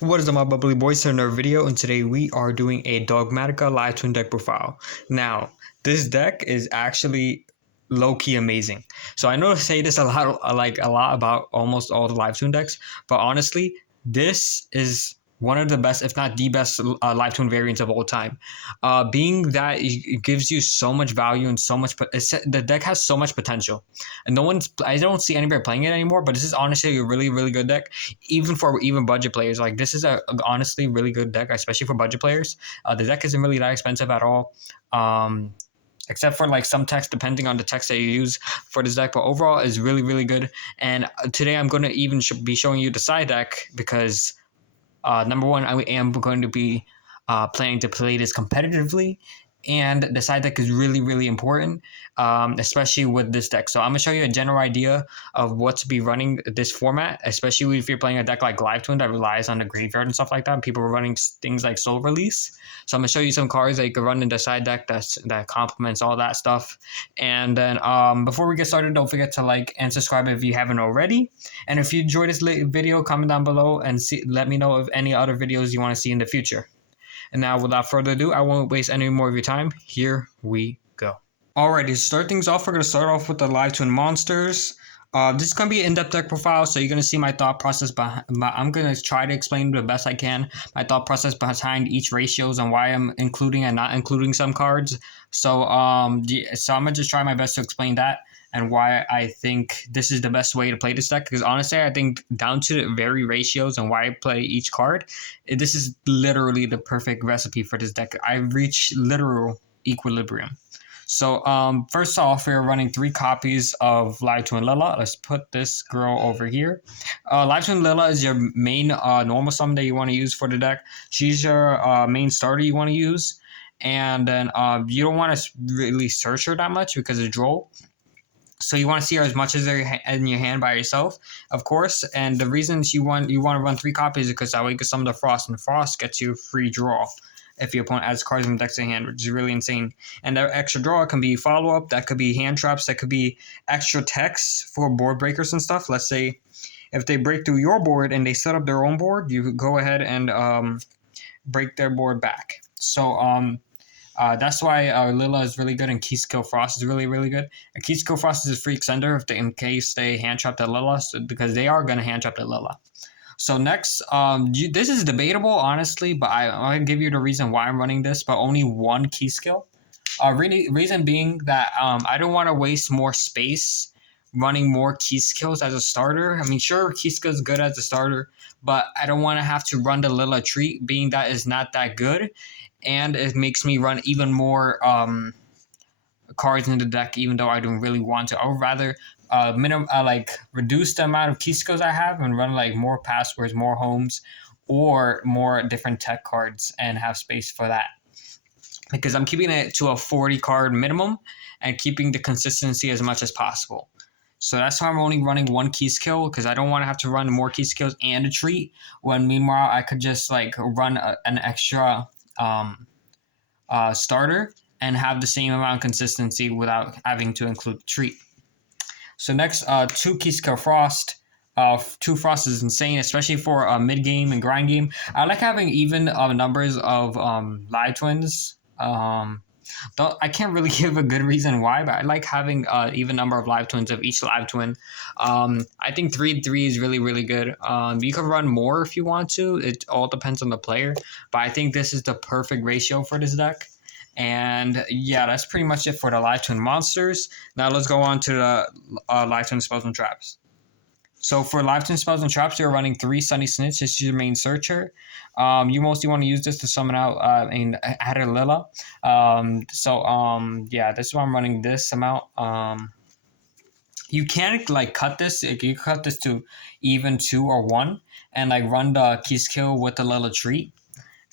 What is up, my bubbly boys? Another video, and today we are doing a Dogmatika live twin deck profile. Now, this deck is actually low-key amazing. So I know I say this a lot, about almost all the live twin decks, but honestly, this is one of the best, if not the best, live twin variants of all time. Being that it gives you so much value and so much, the deck has so much potential, and I don't see anybody playing it anymore. But this is honestly a really, really good deck even for budget players. Like, this is a honestly really good deck, especially for budget players. The deck isn't really that expensive at all, except for like some text, depending on the text that you use for this deck. But overall, is really, really good. And today I'm going to even be showing you the side deck because number one, I am going to be planning to play this competitively, and the side deck is really, really important, especially with this deck. So I'm going to show you a general idea of what to be running this format, especially if you're playing a deck like Live Twin that relies on the graveyard and stuff like that. People are running things like Soul Release. So I'm going to show you some cards that you can run in the side deck that complements all that stuff. And then before we get started, don't forget to like and subscribe if you haven't already. And if you enjoyed this video, comment down below and let me know of any other videos you want to see in the future. And now, without further ado, I won't waste any more of your time. Here we go. Alrighty, to start things off, we're going to start off with the Live Twin Monsters. This is going to be an in-depth deck profile, so you're going to see my thought process behind. I'm going to try to explain the best I can my thought process behind each ratios and why I'm including and not including some cards. So I'm going to just try my best to explain that and why I think this is the best way to play this deck. Because honestly, I think down to the very ratios and why I play each card, this is literally the perfect recipe for this deck. I reach literal equilibrium. So first off, we're running 3 copies of Live Twin Lila. Let's put this girl over here. Live Twin Lila is your main normal summon that you want to use for the deck. She's your main starter you want to use. And then you don't want to really search her that much because of draw. So you want to see her as much as in your hand by yourself, of course. And the reason you want to run 3 copies is because that way you can summon the Frost, and Frost gets you free draw if your opponent adds cards from deck to hand, which is really insane. And that extra draw can be follow-up, that could be hand traps, that could be extra text for board breakers and stuff. Let's say if they break through your board and they set up their own board, you could go ahead and break their board back. So that's why Lila is really good, and Keyskill Frost is really, really good. Keyskill Frost is a free extender in case they hand trap the Lila, because they are going to hand trap the Lila. So next, this is debatable, honestly, but I'll give you the reason why I'm running this, but only 1 Keyskill. Reason being that I don't want to waste more space running more Keyskills as a starter. I mean, sure, Keyskill is good as a starter, but I don't want to have to run the Lila treat, being that is not that good. And it makes me run even more cards in the deck, even though I don't really want to. I would rather reduce the amount of Keyskills I have and run like more passwords, more homes, or more different tech cards and have space for that. Because I'm keeping it to a 40 card minimum and keeping the consistency as much as possible. So that's why I'm only running 1 Keyskill, because I don't want to have to run more Keyskills and a treat, when meanwhile I could just like run an extra starter and have the same amount of consistency without having to include the treat. So next, 2 Keyskill Frost. 2 Frost is insane, especially for mid game and grind game. I like having even numbers of Live Twins. I can't really give a good reason why, but I like having even number of Live Twins of each Live Twin. I think 3-3 is really, really good. You can run more if you want to. It all depends on the player, but I think this is the perfect ratio for this deck. And yeah, that's pretty much it for the Live Twin Monsters. Now let's go on to the Live Twin Spells and Traps. So for Live Twin Spells and Traps, you're running 3 Sunny Snitch. This is your main searcher. You mostly want to use this to summon out and add a Lila. Yeah, this is why I'm running this amount. You can like cut this. You can cut this to even 2 or 1, and like run the Keyskill with the Lila treat.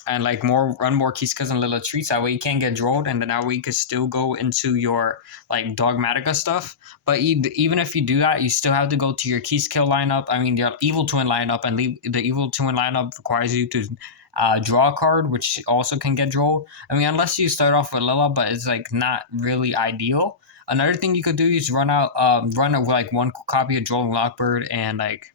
And like run more Keyskills and Lila treats. That way you can't get drilled, and then that way you can still go into your like Dogmatika stuff. But even if you do that, you still have to go to your Keyskill lineup. I mean, the Evil Twin lineup, and the Evil Twin lineup requires you to draw a card, which also can get drilled. I mean, unless you start off with Lila, but it's like not really ideal. Another thing you could do is run like 1 copy of Drolling Lockbird and like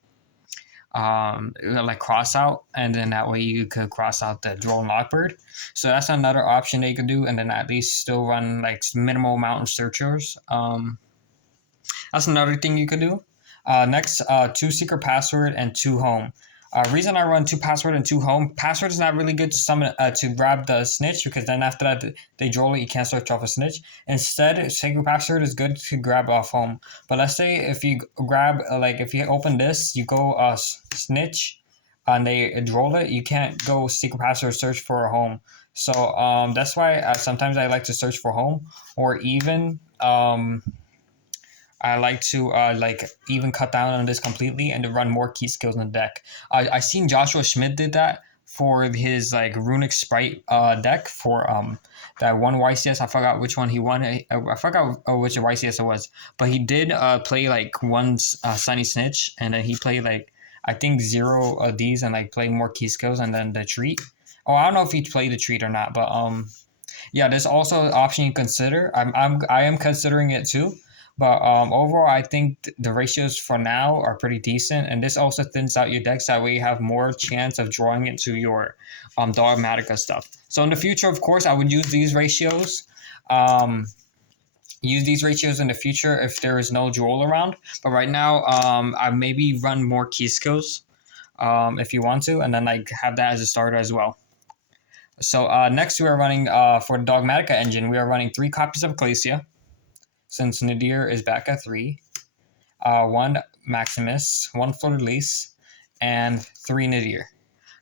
like cross out, and then that way you could cross out the drone lockbird. So that's another option that you could do, and then at least still run like minimal amount of searchers. That's another thing you could do. Next, 2 secret password and 2 home. Reason I run 2 password and 2 home. Password is not really good to summon to grab the snitch, because then after that they droll it, you can't search off a snitch. Instead, secret password is good to grab off home. But let's say if you grab if you open this, you go snitch, and they droll it, you can't go secret password search for a home. So that's why sometimes I like to search for home, or even I like to even cut down on this completely and to run more key skills in the deck. I seen Joshua Schmidt did that for his like runic spright deck for that one YCS. I forgot which one he won. I forgot which YCS it was, but he did play like one Sunny Snitch, and then he played like I think 0 of these and like play more key skills, and then the treat. Oh, I don't know if he played the treat or not, but yeah, there's also an option you consider. I am considering it too. But overall, I think the ratios for now are pretty decent, and this also thins out your decks. That way, you have more chance of drawing into your Dogmatika stuff. So in the future, of course, I would use these ratios. Use these ratios in the future if there is no droll around. But right now, I maybe run more key skills if you want to, and then like have that as a starter as well. So next, we are running for the Dogmatika engine. We are running 3 copies of Ecclesia, since Nadir is back at 3, 1 Maximus, 1 Fleur-de-Lis, and 3 Nadir.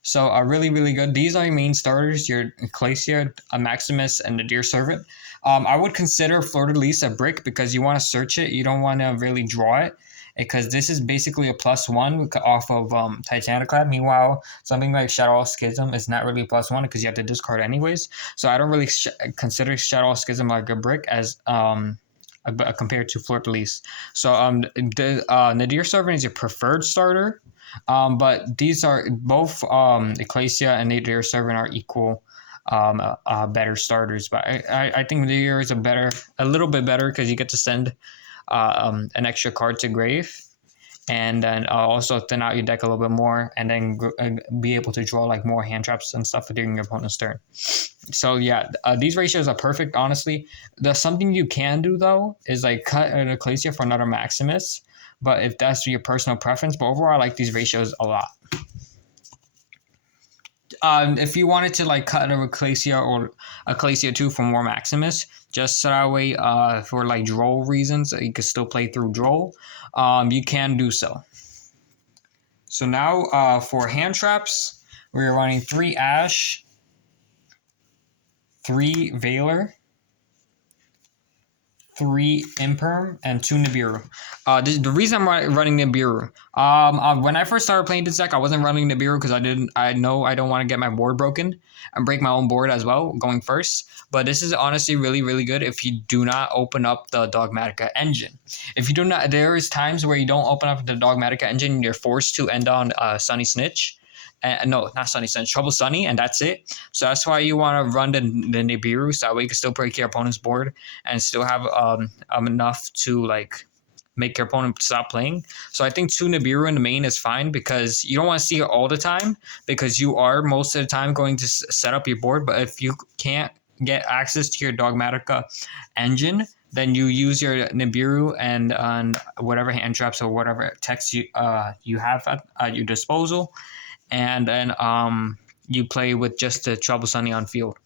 So really, really good. These are your main starters, your Ecclesia, Maximus, and Nadir Servant. I would consider Fleur-de-Lis a brick because you want to search it. You don't want to really draw it, because this is basically a +1 off of Titaniclad. Meanwhile, something like Shadow Schism is not really +1 because you have to discard anyways. So I don't really consider Shadow Schism like a brick as compared to Fleur-de-Lis. So the Nadir Servant is your preferred starter, but these are both Ecclesia and Nadir Servant are equal better starters. But I think Nadir is a little bit better because you get to send an extra card to grave, and then also thin out your deck a little bit more, and then be able to draw like more hand traps and stuff during your opponent's turn. So yeah, these ratios are perfect, honestly. There's something you can do though is like cut an Ecclesia for another Maximus, but if that's your personal preference. But overall, I like these ratios a lot. If you wanted to like cut an Ecclesia or Ecclesia 2 for more Maximus, just so that way for like droll reasons, you can still play through droll, you can do so. So now for hand traps, we're running 3 Ash, 3 Veiler, 3 Imperm, and 2 Nibiru. The reason I'm running Nibiru, when I first started playing this deck, I wasn't running Nibiru because I know I don't want to get my board broken and break my own board as well going first. But this is honestly really, really good if you do not open up the Dogmatika engine. If you do not, there is times where you don't open up the Dogmatika engine and you're forced to end on Sunny Snitch. No, not Sunny Snitch, Trouble Sunny, and that's it. So that's why you want to run the Nibiru, so that way you can still break your opponent's board and still have enough to like make your opponent stop playing. So I think 2 Nibiru in the main is fine because you don't want to see it all the time, because you are most of the time going to set up your board. But if you can't get access to your Dogmatika engine, then you use your Nibiru and whatever hand traps or whatever text you have at your disposal. And then you play with just the Trouble Sunny on field.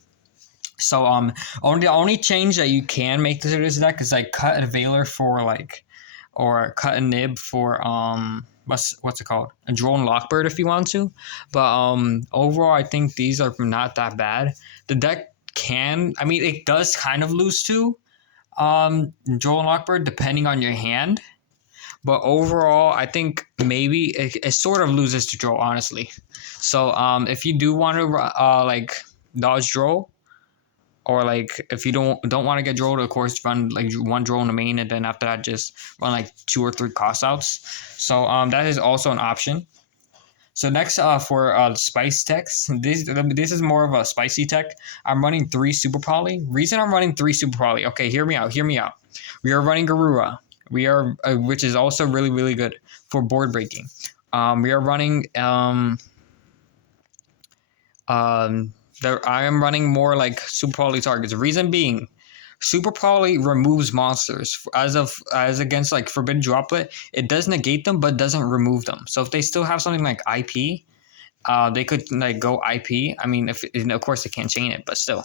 So the only change that you can make to this deck is like cut a Veiler for like, or cut a Nib for what's it called, a Drone Lockbird if you want to. But overall, I think these are not that bad. The deck it does kind of lose to Drone Lockbird depending on your hand. But overall, I think maybe it sort of loses to draw, honestly. So if you do want to like dodge draw, or like if you don't want to get drawn, of course run like 1 draw in the main, and then after that just run like 2 or 3 cost outs. So that is also an option. So next for spice techs, this is more of a spicy tech. I'm running 3 Super Poly. Reason I'm running 3 Super Poly, okay, hear me out. We are running Garura. Which is also really, really good for board breaking. We are running I am running more like super poly targets. Reason being, super poly removes monsters as against like forbidden droplet. It does negate them, but doesn't remove them. So if they still have something like IP, they could like go IP. I mean, if of course they can't chain it, but still,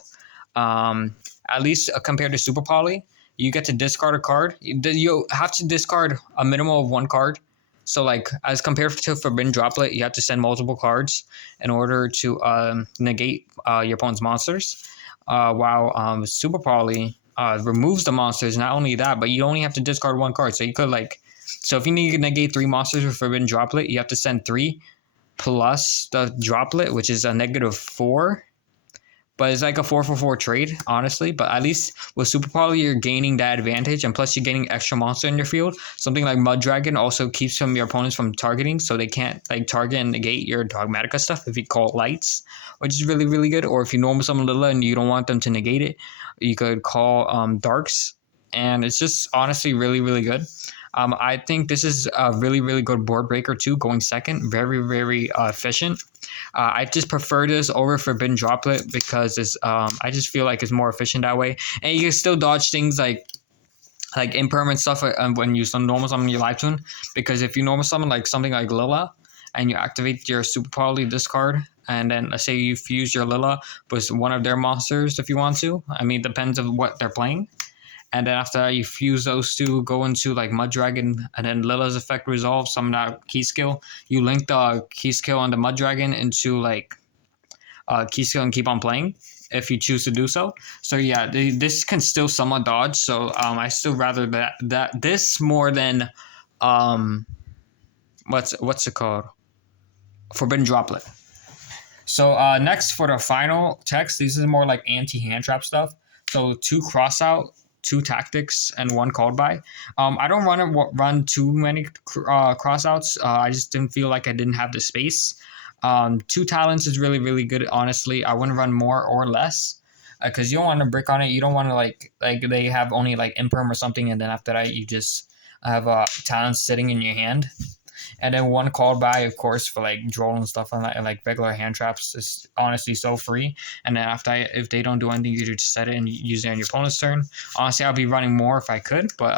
at least compared to super poly, you get to discard a card. You have to discard a minimum of one card. So like as compared to forbidden droplet, you have to send multiple cards in order to negate your opponent's monsters. While super poly removes the monsters. Not only that, but you only have to discard one card. So you could like, so if you need to negate three monsters with forbidden droplet, you have to send three plus the droplet, which is a -4. But it's like a 4-for-4 trade, honestly. But at least with Super Poly, you're gaining that advantage, and plus you're getting extra monster in your field. Something like Mud Dragon also keeps your opponents from targeting, so they can't like target and negate your Dogmatika stuff if you call lights, which is really really good. Or if you normal summon Lila and you don't want them to negate it, you could call darks, and it's just honestly really really good. I think this is a really, really good board breaker too, going second. Very, very efficient. I just prefer this over Forbidden Droplet because it's I just feel like it's more efficient that way. And you can still dodge things like impermanent stuff when you normal summon your live tune. Because if you normal summon like something like Lila and you activate your Super Poly discard, and then let's say you fuse your Lila with one of their monsters if you want to. I mean, it depends on what they're playing. And then after that, you fuse those two, go into like Mud Dragon, and then Lila's effect resolves, summon that key skill. You link the key skill on the Mud Dragon into like key skill and keep on playing if you choose to do so. So yeah, this can still somewhat dodge. So I still rather that this more than what's it called? Forbidden Droplet. So next for the final text, this is more like anti-hand trap stuff. So 2 cross out, 2 tactics, and 1 called by. I don't run too many crossouts. I just didn't feel like I didn't have the space. 2 talents is really really good. Honestly, I wouldn't run more or less because you don't want to brick on it. You don't want to like they have only like imperm or something, and then after that you just have talents sitting in your hand. And then 1 called by, of course, for like droll and stuff like regular hand traps is honestly so free. And then after if they don't do anything, you just set it and use it on your opponent's turn. Honestly, I'll be running more if I could, but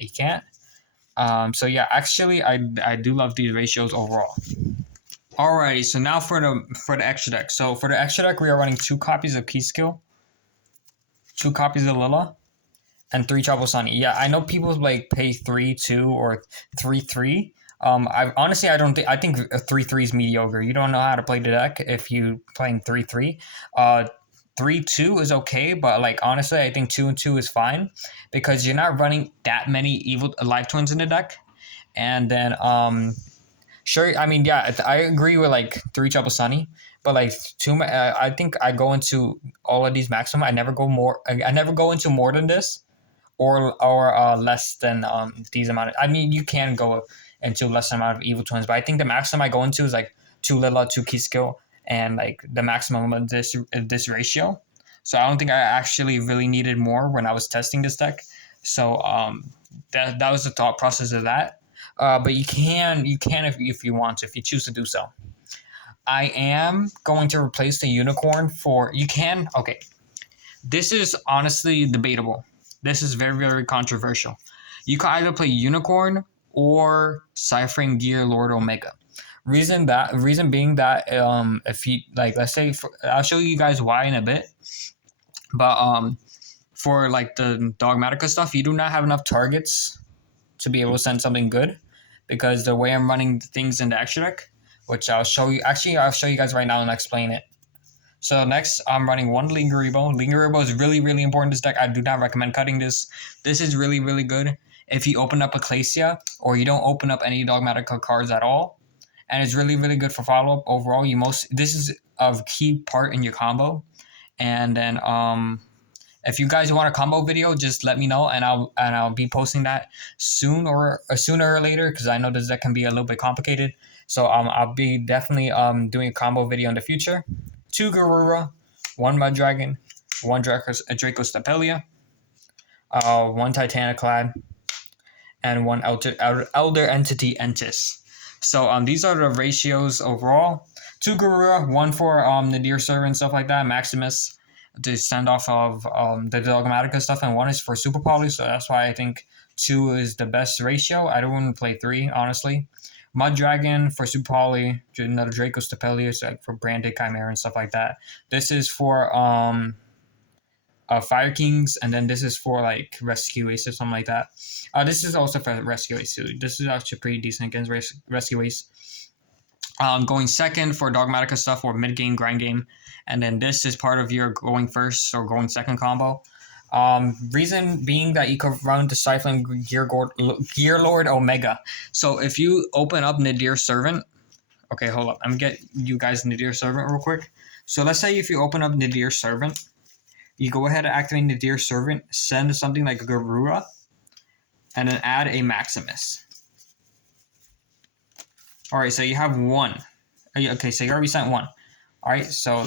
you can't. So yeah, actually, I do love these ratios overall. Alrighty, so now for the extra deck. So for the extra deck, we are running 2 copies of Key Skill, 2 copies of Lila, and 3 Trouble Sunny. Yeah, I know people like pay 3-2 or 3-3. I think 3-3 is mediocre. You don't know how to play the deck if you playing 3-3. 3-2 is okay, but like honestly, I think 2-2 is fine because you're not running that many evil live twins in the deck. And then sure, I mean yeah, I agree with like 3 Trouble Sunny, but like I think I go into all of these maximum. I never go into more than this or less than these amount of, I mean you can go into less amount of evil twins, but I think the maximum I go into is like 2 Lila, 2 Key Skill, and like the maximum of this ratio. So I don't think I actually really needed more when I was testing this deck. So that was the thought process of that. But you can if you want to, if you choose to do so. I am going to replace the unicorn for okay. This is honestly debatable. This is very, very controversial. You can either play Unicorn or Ciphering Gear Lord Omega. Reason being that if you like, let's say I'll show you guys why in a bit. But for like the Dogmatika stuff, you do not have enough targets to be able to send something good because the way I'm running things in the extra deck, which I'll show you. Actually, I'll show you guys right now and explain it. So next, I'm running 1 Lingeribo. Lingeribo is really, really important in this deck. I do not recommend cutting this. This is really, really good if you open up Ecclesia or you don't open up any Dogmatika cards at all. And it's really, really good for follow-up overall. This is a key part in your combo. And then if you guys want a combo video, just let me know and I'll be posting that sooner or later because I know this deck can be a little bit complicated. So I'll be definitely doing a combo video in the future. 2 Garura, 1 Mud Dragon, 1 Draco Stapelia, 1 Titaniclad, and 1 Elder Entity Entis. So these are the ratios overall. 2 Garura, 1 for Nadir Server and stuff like that, Maximus to send off of the Dogmatika stuff, and 1 is for Super Poly, so that's why I think 2 is the best ratio. I don't want to play 3, honestly. Mud Dragon for Super Poly, another Draco Stapelius like for Branded Chimera and stuff like that. This is for Fire Kings, and then this is for like Rescue Ace or something like that. This is also for Rescue Ace too. This is actually pretty decent against Rescue Ace. Going second for Dogmatika stuff or mid game grind game, and then this is part of your going first or going second combo. Reason being that you could run Discipling Gear Lord Omega. So if you open up Nadir Servant, okay, hold up, I'm gonna get you guys Nadir Servant real quick. So let's say if you open up Nadir Servant, you go ahead and activate Nadir Servant, send something like a Garura, and then add a Maximus. Alright, so you have 1. Okay, so you already sent 1. Alright, so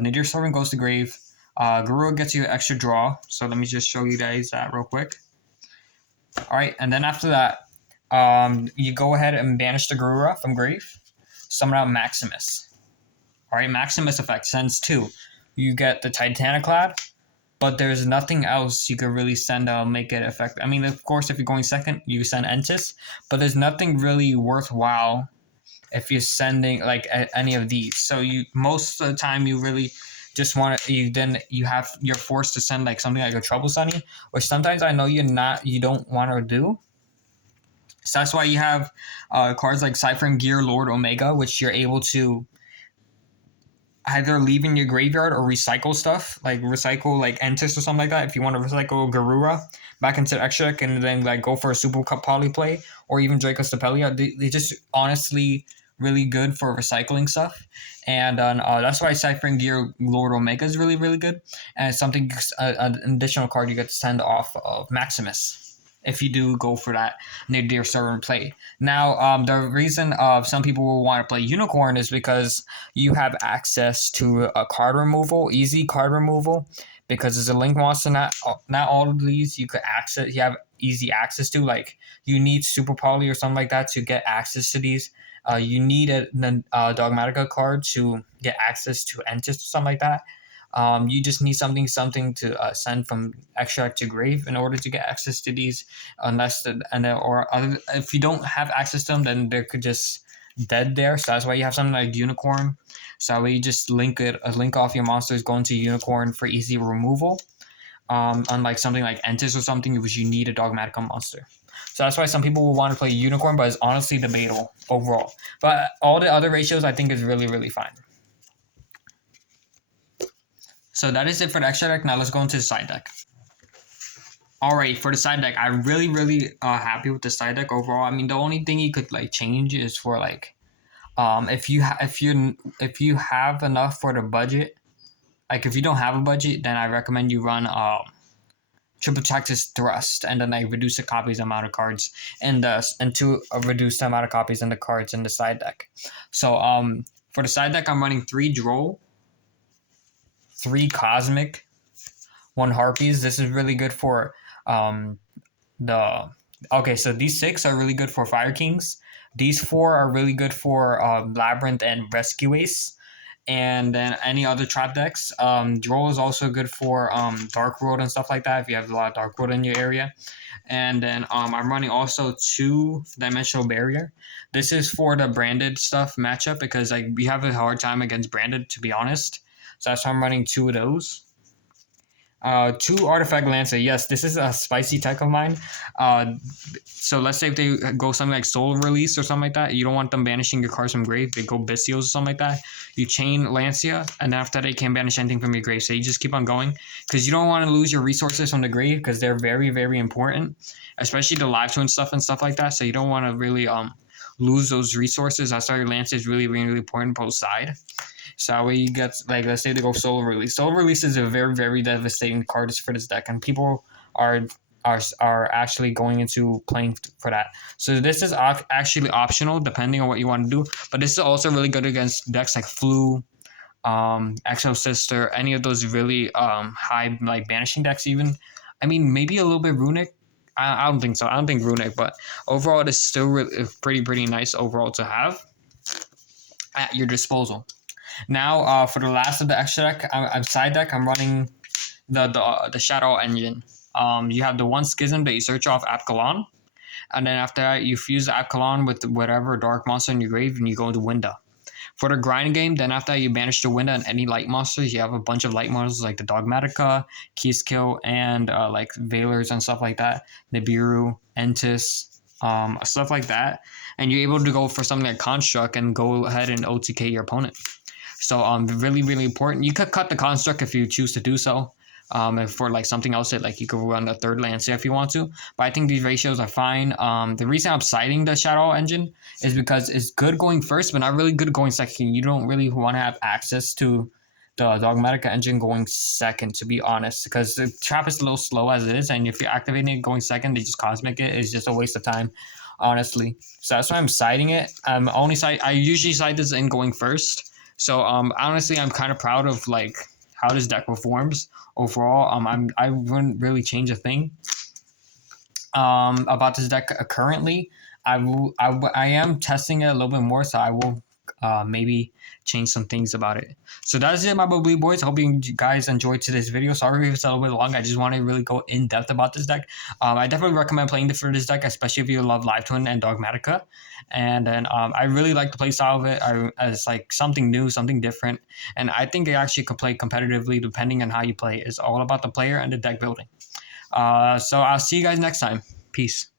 Nadir Servant goes to grave. Garura gets you an extra draw. So let me just show you guys that real quick. Alright, and then after that, you go ahead and banish the Garura from grave. Summon out Maximus. Alright, Maximus effect sends 2. You get the Titaniclad, but there's nothing else you could really send to make it effective. I mean, of course, if you're going second, you send Entis, but there's nothing really worthwhile if you're sending like any of these. So you most of the time you really just want to you're forced to send like something like a Trouble Sunny, which sometimes I know you don't want to do. So that's why you have cards like Ciphering Gear Lord Omega, which you're able to either leave in your graveyard or recycle stuff, like recycle like Entis or something like that. If you want to recycle Garura back into the extra deck and then like go for a Super Poly play or even Draco Stapelia, they just honestly really good for recycling stuff. And that's why Ciphering Gear Lord Omega is really, really good. And it's something, an additional card you get to send off of Maximus if you do go for that Nadir Servant play. Now, the reason some people will want to play Unicorn is because you have access to a card removal, easy card removal, because it's a link monster. Not all of these you could access. You have easy access to. Like you need Super Poly or something like that to get access to these. You need a Dogmatika card to get access to Entis or something like that. You just need something to send from extract to grave in order to get access to these. If you don't have access to them, then they could just dead there. So that's why you have something like Unicorn. So that way you just link off your monsters going to Unicorn for easy removal. Unlike something like Entis or something, which you need a Dogmatika monster. So that's why some people will want to play Unicorn, but it's honestly debatable overall. But all the other ratios I think is really, really fine. So that is it for the extra deck. Now let's go into the side deck. Alright, for the side deck, I'm really, really happy with the side deck overall. I mean, the only thing you could like change is for like, if you have enough for the budget. Like if you don't have a budget, then I recommend you run Triple Tactics Thrust, and then I reduce the copies amount of cards and to reduce the amount of copies in the cards in the side deck. So for the side deck, I'm running 3 Droll, 3 Cosmic, 1 Harpies. This is really good for so these 6 are really good for Fire Kings. These 4 are really good for Labyrinth and Rescue Ace. And then any other trap decks. Droll is also good for Dark World and stuff like that if you have a lot of Dark World in your area. And then I'm running also 2 Dimensional Barrier. This is for the branded stuff matchup because like we have a hard time against branded, to be honest. So that's why I'm running 2 of those. 2 Artifact Lancer. Yes, this is a spicy tech of mine. So let's say if they go something like Soul Release or something like that, you don't want them banishing your cards from grave. They go Bystials or something like that. You chain Lancia, and after that, you can't banish anything from your grave. So you just keep on going because you don't want to lose your resources from the grave because they're very, very important, especially the live twin stuff and stuff like that. So you don't want to really lose those resources. That's why your Lancia is really, really, really important both side. So that way you get, like, let's say they go Soul Release. Soul Release is a very, very devastating card for this deck, and people are actually going into playing for that. So this is actually optional depending on what you want to do, but this is also really good against decks like Flu, Exo Sister, any of those really high like banishing decks even. I mean, maybe a little bit Runic I don't think so. I don't think runic, but overall it is still pretty nice overall to have at your disposal. Now, for the last of the extra deck, I'm side deck. I'm running the Shadow Engine. You have the one Schism that you search off Apkalon, and then after that, you fuse the Apkalon with whatever dark monster in your grave, and you go into Winda. For the grind game, then after you banish the Winda and any light monsters, you have a bunch of light monsters like the Dogmatika, Keyskill, and like Veilers and stuff like that, Nibiru, Entis, stuff like that. And you're able to go for something like Construct and go ahead and OTK your opponent. So really important. You could cut the Construct if you choose to do so. For like something else that like you could run a third Lancer if you want to, but I think these ratios are fine. The reason I'm citing the Shadow Engine is because it's good going first, but not really good going second. You don't really want to have access to the Dogmatika engine going second, to be honest, because the trap is a little slow as it is, and if you're activating it going second, they just cosmic it. It's just a waste of time, honestly. So that's why I'm citing it. I usually cite this in going first. So honestly, I'm kind of proud of like how this deck performs overall. I wouldn't really change a thing about this deck currently. I am testing it a little bit more, so I will maybe change some things about it. So that's it, my BubblyBoiis. Hope you guys enjoyed today's video. Sorry if it's a little bit long. I just want to really go in depth about this deck. I definitely recommend playing for this deck, especially if you love Live Twin and Dogmatika. And then I really like the play style of it. It's like something new, something different, and I think it actually can play competitively depending on how you play. It's all about the player and the deck building. So I'll see you guys next time. Peace.